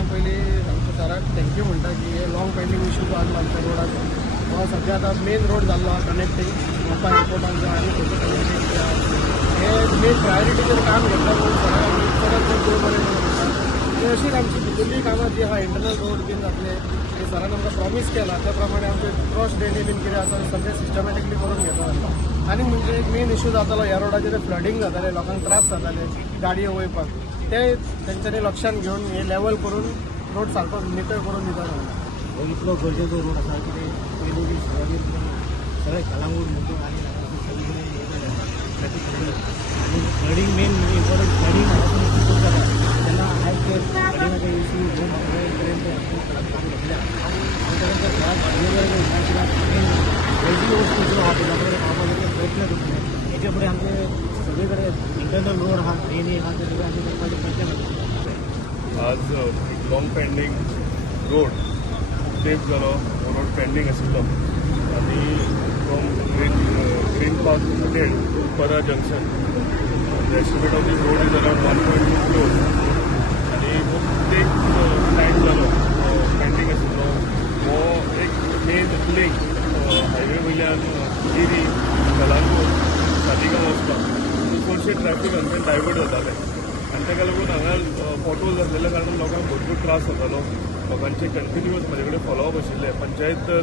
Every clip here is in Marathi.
सगळ्यात पयलीं आमच्या सराक थँक्यू म्हणटा की हे लॉंग पेंडींग इशू जो आसलो आमच्या रोडाचो तो सद्या आतां मेन रोड जाल्लो आहा कनेक्टींग मोपा एअरपोर्टाक जो आनी खंयचो कनेक्टींग हे मेन प्रायोरिटीचेर काम घेतला म्हणून सराक आमी परत देव बरें म्हणटा आनी अशीच आमची भितरलीं कामां जी आहा इंटरनल रोड बीन जातले ते सरान आमकां प्रॉमीस केला त्या प्रमाणे आमचे क्रॉस ड्रेनी बीन कितें आसा ते सगळें सिस्टमॅटिकली करून घेता आसता आनी म्हणजे एक मेन इशू जातालो ह्या रोडाचेर फ्लडिंग जातालें लोकांक त्रास जाताले गाडयो वयपाक ते तेंच्यांनी लक्षात घेवन हे लेवल करून रोड सारको नितळ करून दिता हो इतलो गरजेचो रोड आसा की पयलीं बी सगळे कलांगूट मुंबय आनी ट्रॅफिक आनी फ्लडिंग मेन म्हणजे इम्पॉर्टंट फ्लडिंग खूप जाता तेन्ना आयज ते फ्लडिंगाचे इश्यू दोन पर्यंत काम घेतल्या आनी घरात गरजेची वस्तू ज्यो आहा तेच्या कडेन पावपाचो प्रयत्न करतले हेचे फुडें आमचे सगळे कडेन इंटरनल रोड आहा ड्रेनी आहा ते सगळे आमचे करपाचे प्रयत्न करतले आज लॉंग पेंडींग रोड टेप जालो रोड पेंडींग आशिल्लो आनी from Green Park Limited to Parra junction the estimate of this road is around 1.2 crores आनी प्रत्येक टायम जालो पेंडींग आशिल्लो हो एक मेन लिंक हायवे वयल्यान गिरी कलांगूट सातिगांव वचपाक चडशे ट्रॅफिक हांगच्यान डायवर्ट जाताले आनी ताका लागून हांगा फोटो जाल्लेल्या कारणान लोकांक भरपूर त्रास जातालो लोकांचे कंटिन्युअस म्हजे कडेन फॉलोअप आशिल्ले पंचायत तर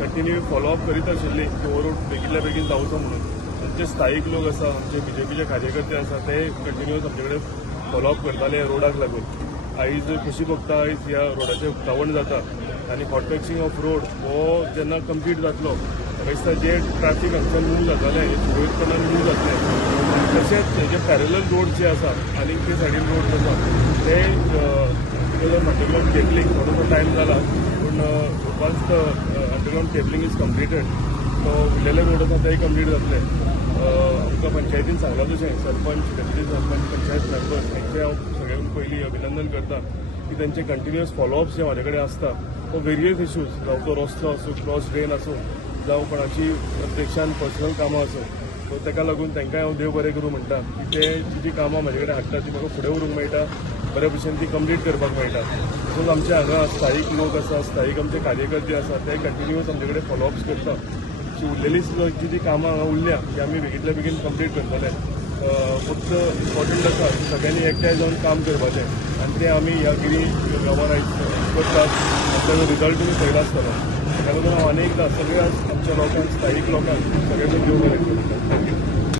कंटिन्यू फॉलोअप करीत आशिल्ली की हो रोड बेगितल्या बेगीन जावचो म्हणून आमचे स्थायीक लोक आसा आमचे बीजेपीचे कार्यकर्ते आसा ते कंटिन्युअस आमचे कडेन फॉलोअप करताले रोडाक लागून आयज कशी बघता आयज ह्या रोडाचें उक्तावण जाता आनी हॉटपॅक्सिंग ऑफ रोड हो जेन्ना कंप्लीट जातलो दिसता जे ट्रॅफिक हांगच्यान मूव जाताले सुरळीतपणान मूव जातले तशेंच हेजे पॅरलल रोड जे आसा आनी ते सायडीन रोड आसा ते अंडरग्राउंड केबलिंग थोडोसो टायम जाला पूण once the underground cabling is completed तो उरलेले रोड आसा तेय कंप्लीट जातले आमकां पंचायतीन सांगला तशें सरपंच डेप्युटी सरपंच पंचायत मेंबर्स हांचे हांव सगळ्यांत पयलीं अभिनंदन करता की तेंचे कंटिन्युअस फॉलोअप्स जे म्हाजे कडेन आसता तो वेरियस इश्यूज जावं तो रस्तो आसूं क्रॉस ड्रेन आसूं जावं कोणाची प्रत्यक्षान पर्सनल कामां आसूं सो ताका लागून तांकांय हांव देव बरें करूं म्हणटा की ते जी कामां म्हाजे कडेन हाडटा ती म्हाका फुडें व्हरूंक मेळटा बरे भशेन ती कंप्लीट करपाक मेळटा तसोच आमचे हांगा स्थायीक लोक आसा स्थायीक आमचे कार्यकर्ते आसा ते कंटिन्युअस आमचे कडेन फॉलोअप्स करता जी उरलेली जी कामां हांगा उरल्या ती आमी बेगितल्या बेगीन कंप्लीट करतले फक्त इम्पॉर्टंट आसा सगळ्यांनी एकठांय जावन काम करपाचें आनी तें आमी ह्या गिरी गांवांत आयज करतात आनी ताजो रिजल्ट तुमी पळयला आसतलो ताका लागून हांव अनेकदां सगळ्या आमच्या लोकांक स्थायीक लोकांक सगळ्यांनी देव बरें करता.